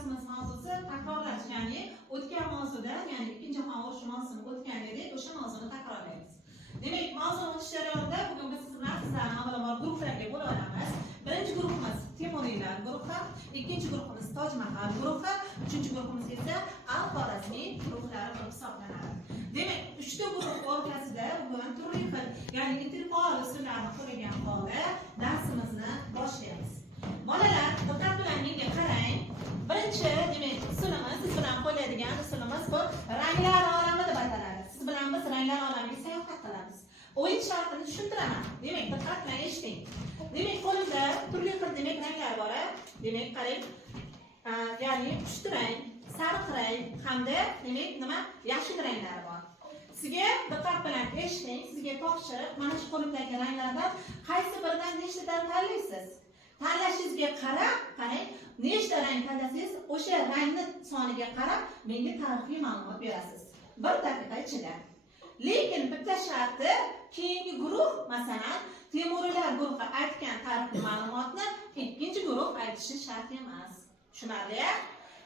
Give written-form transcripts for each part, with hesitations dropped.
darsimiz mavzusi takrorlash, ya'ni o'tgan mavzuda, ya'ni Ikkinchi jahon urushi mavzusini o'tgan edik, o'sha mavzuni takrorlaymiz. Demak, mavzuni o'tish jarayonida bugun biz sizlarni avvalambor guruhlarga bo'lib olamiz. Birinchi guruhimiz Temuriylar guruhi, ikkinchi guruhimiz Tojmahal guruhi, uchinchi guruhimiz esa Al-Xorazmiy guruhlari bo'lib hisoblanadi. Demak, uchta guruh o'rtasida bugun turli xil, ya'ni intellektual usullarni qo'llagan holda darsimizni boshlaymiz. Bolalar, diqqat bilan menga qarang. Birinchi, demak, usulimiz, siz bilan qo'yadigan usulimiz bu ranglar olami deb ataladi. Siz bilan biz ranglar olamiga sayohat qilamiz. O'yin shartini tushuntiraman. Demak, diqqat bilan eshiting. Demak, qo'limda turli xil demak ranglar bor. Demak, qarang. Ya'ni pushti rang, sariq rang hamda demak nima? Yashil ranglar bor. Sizga diqqat bilan eshiting. Sizga topshiriq mana shu qo'limdagi ranglardan qaysi biridan nechtadan tanlaysiz? Tanlashingizga qarab, qarang, nechta rang tanlasangiz, o'sha rangni soniga qarab menga tarixiy ma'lumot berasiz. 1 daqiqa ichida. Lekin bitta sharti, keyingi guruh, masalan, Temuriylar guruhi aytgan tarixiy ma'lumotni ikkinchi guruh aytishi shart emas. Tushunarli?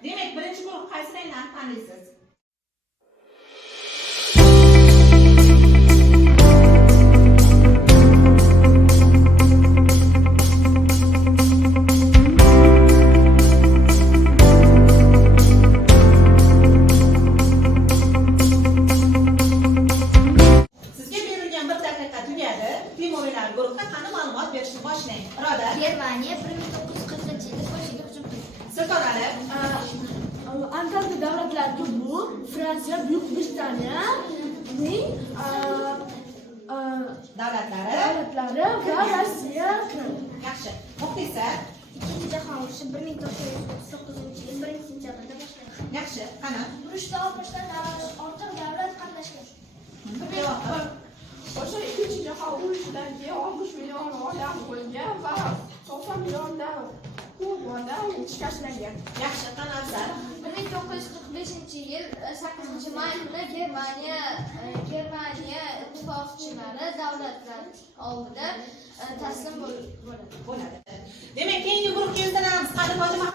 Demak, birinchi guruh qaysi ranglarni tanlaysiz? Germaniya 1940-yilda Polshaga hujum qildi. So'raladi. Antalya davlatlariga bu Fransiya, Buyuk Britaniyaning davlatlari va Rossiya. Yaxshi. Muxlisa. Ikkinchi jahon urushi 1939-yil 1-sentyabrda boshlangan. Yaxshi. Qani? Urushda 60 dan ortiq davlat qatnashgan. O'sha ikkinchi jahon urushidan keyin 60 million odam o'lgan va 90 milliondan ko'p odam shikastlangan. Yaxshi, qani Afzal? 1945-yil 8-may kuni Germaniya ittifoqchilari davlatlar oldida taslim bo'ladi. Demak, keyingi guruhga yo'nalamiz. Qani Tojmahal?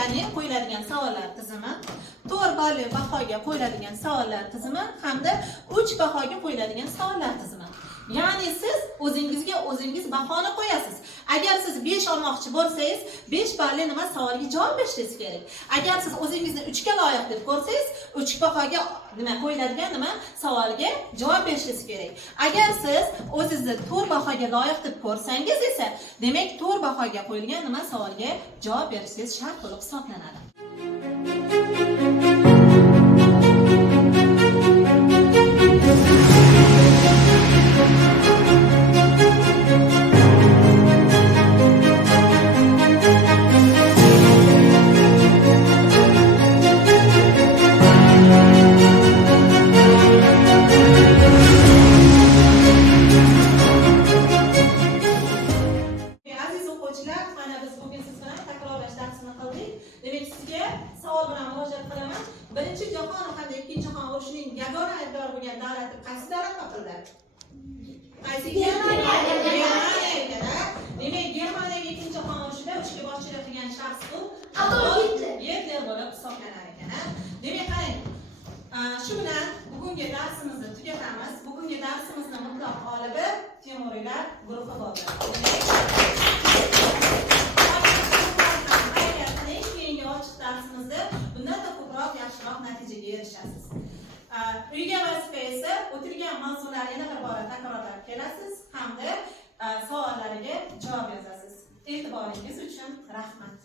Ya'ni qo'yiladigan savollar tizimi, 4 balli bahoga qo'yiladigan savollar tizimi hamda 3 bahoga qo'yiladigan savollar tizimi. Ya'ni siz o'zingiz bahoni qo'yasiz. Agar siz 5 olmoqchi bo'lsangiz, 5 balli nima savolga javob berishingiz kerak. Agar siz o'zingizni 3 ga loyiq deb ko'rsangiz, 3 bahoga nima qo'yiladigan savolga javob berishingiz kerak. Agar siz o'zingizni 4 bahoga loyiq deb ko'rsangiz esa, demak 4 bahoga qo'yilgan savolga javob berishingiz shart bo'lib hisoblanadi. Birinchi jahon hamda ikkinchi jahon urushining yagona aybdor bo'lgan davlati qaysi davlat topildi? Qaysi? Germaniya. Demak, Germaniyaga ikkinchi jahon urushida 3 ga boshchilik qilgan shaxs bu Adolf Hitler bo'lib hisoblanar ekan. Demak, qarang. Shu bilan bugungi darsimizni tugatamiz. Bugungi darsimizning mutlaq g'olibi Temuriylar guruhi bo'ldi. Keyingi Uyga vazifa esa o'tilgan mavzularni yana bir bora takrorlab kelasiz hamda savollariga javob yozasiz. E'tiboringiz uchun rahmat.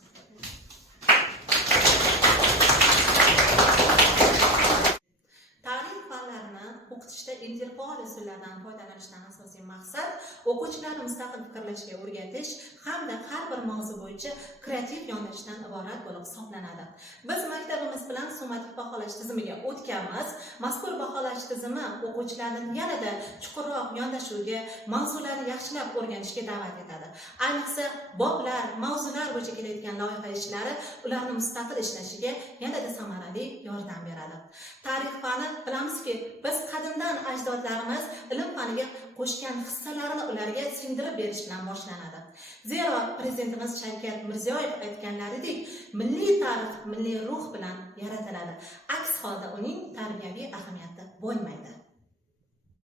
Tarix fanlarini o'qitishda interfaol usullardan foydalanishdan asosiy maqsad o'quvchilarni mustaqil fikrlashga o'rgatish hamda har bir mavzu bo'yicha kreativ yondashishdan iborat bo'lib hisoblanadi. Biz maktabimiz bilan summativ baholash tizimiga o'tganmiz. Mazkur baholash tizimi o'quvchilarni yanada chuqurroq yondashuvga, mavzularni yaxshilab o'rganishga da'vat etadi. Ayniqsa boblar, mavzular bo'yicha kelayotgan loyiha ishlari ularni mustaqil ishlashiga yanada samarali yordam beradi. Tarix fani bilamizki, biz qadimdan ajdodlarimiz ilm faniga qo'shgan hissalarini ularga singdirib berish bilan boshlanadi. Zero prezidentimiz Shavkat Mirziyoyev aytganlaridek, milliy tarix milliy ruh bilan yaratiladi. Aks holda uning tarbiyaviy ahamiyati bo'lmaydi.